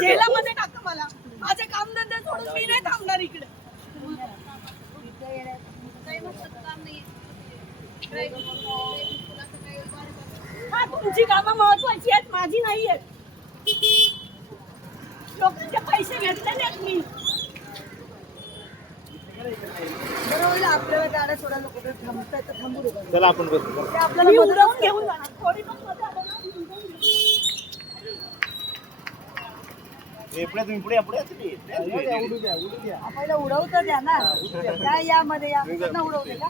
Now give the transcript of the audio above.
जेलामध्ये टाका मला. माझे कामधंदे सोडून मी नाही थांबणार इकडे. हा, तुमची कामं महत्वाची आहेत, माझी नाही आहेत. लोकांचे पैसे घेतलेले आहेत मी. बरोबर, आपल्याला गाड्या सोडा, लोक थांबतात तर थांबू दे. चला आपण बसू. आपल्याला उडवून घेऊन जाणार. थोडी पण मध्ये आलं ना, पुढे उडू द्या. आपल्याला उडवतं द्या ना. काय यामध्ये या उडवते का?